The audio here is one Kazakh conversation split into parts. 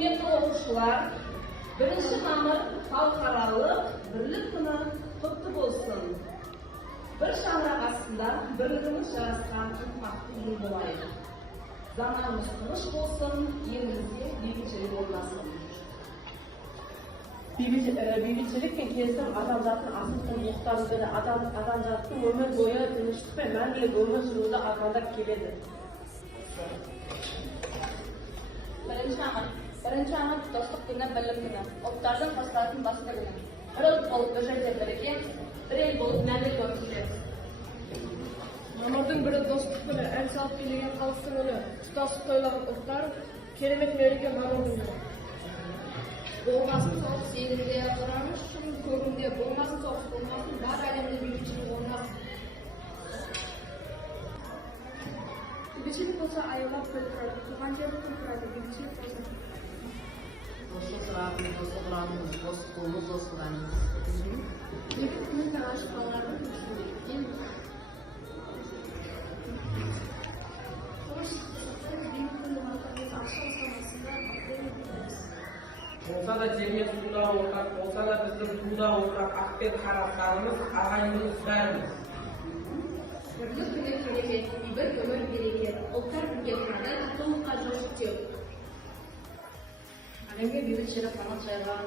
Hürmetli oquvchilar, 1-ma'mur xalqarалық Birlik kuni qutlu bo'lsin. Bir shamroq ostida birligimiz yarasgan ixmatli yil bo'laydi. Zamonimiz tinch bo'lsin, elimizga beybutchilik o'rnasin. Beybutchilik ve kelişim adamzatın asıl muhtarlığı, adamzatın ömür boyu tinchlik ve мәңгілік өмір сүруді армандап келеді. Birinchi amr do'stlik kuni, birlik kuni. O'qituvchilarning xoslatini basida kuni. Bir o'l bo'lib bir joyda birga, bir el bo'lib мәңгілік өмір сүреді. Ma'murning biri do'stlik kuni, el salib kelgan xalqning uni tutashib to'ylagan o'qlar, keremet meriga ma'murning biri. Bo'lmasin so'z yerinde quramish, shuni ko'rinde bo'lmasin so'z bo'lmasin, bar alamda beybutchilik o'rnasin. Beybutchilik bo'lsa ayollar ko'p turadi, tuman joyda ko'p turadi, beybutchilik bo'lsa. Dostluk sıramız, dostluk uğramız, dostluğumuz, dostluğumuz. Beybut kuni aşık olanlarning değil mi? Olsa da cemiyet tuğda ortak, olsa da bizim tuğda ortak akbet taraflarımız, ağayımız vermiz. Birlik kuni keremet, bir ömür bereket. O'qlar birga turadi, to'liqqa jo'shib Әлемге бейбітшілік қанат жайған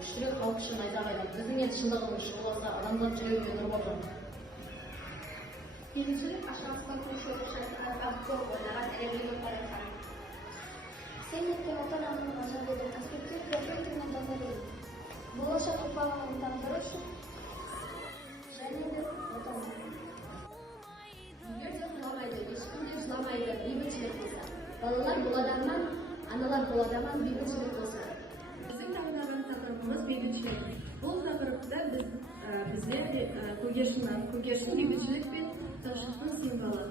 күштілік халық үшін айдағайды. Біздің енді шындығымыз болса, адамдар жүрегіне нұр болды. Beybutchilik aşağısından konuşuyor, zor oynanan önemli bir tarafı. Сенники отанамның ажабеде аспекттер профессионалдың дамыды. Болашақ ұрпағын таңдыру үшін және де отаны. Егер де жыламайды, ешкім де жыламайды, бейбітшілік болса. Балалар боладарман, аналар боладарман бейбітшілік болса. Біздің таңдаған тақырыбымыз бейбітшілік. Бұл тақырыпта біздер көгершін бейбітшілік пен тыныштықтың символы.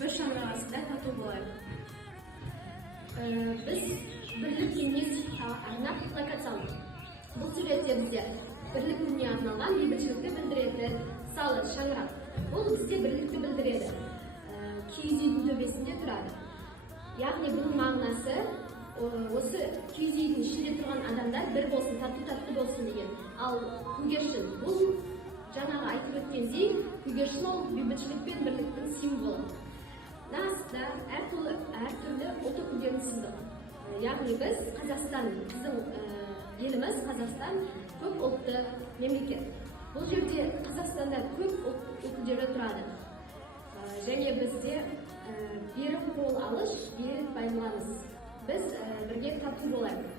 Bir шаңырақ астында тату болайық. Biz birlik kengес арнап плакат салдық. Бұл суретте бізде бірлік күніне арналған бейбітшілікті білдіреді салы шаңырақ. Бұл бізде бірлікті білдіреді. Киіз үйдің төбесінде тұрады. Яғни бұның мағынасы осы киіз үйдің ішінде тұрған адамдар бір болсын, тату болсын деген. Ал көгершін бұл жаңағы айтып өткендей, көгершін ол бейбітшілік пен бірліктің символы. Насында әртүрлі ұлты көтерін сыздық. Яғни біз Қазақстан, біздің еліміз Қазақстан көп ұлтты мемлекет. Бұл жерде Қазақстанда көп ұлт өкілдері тұрады. Және бізде берік қол алыш, берік байланыс. Біз бірге тату болайық.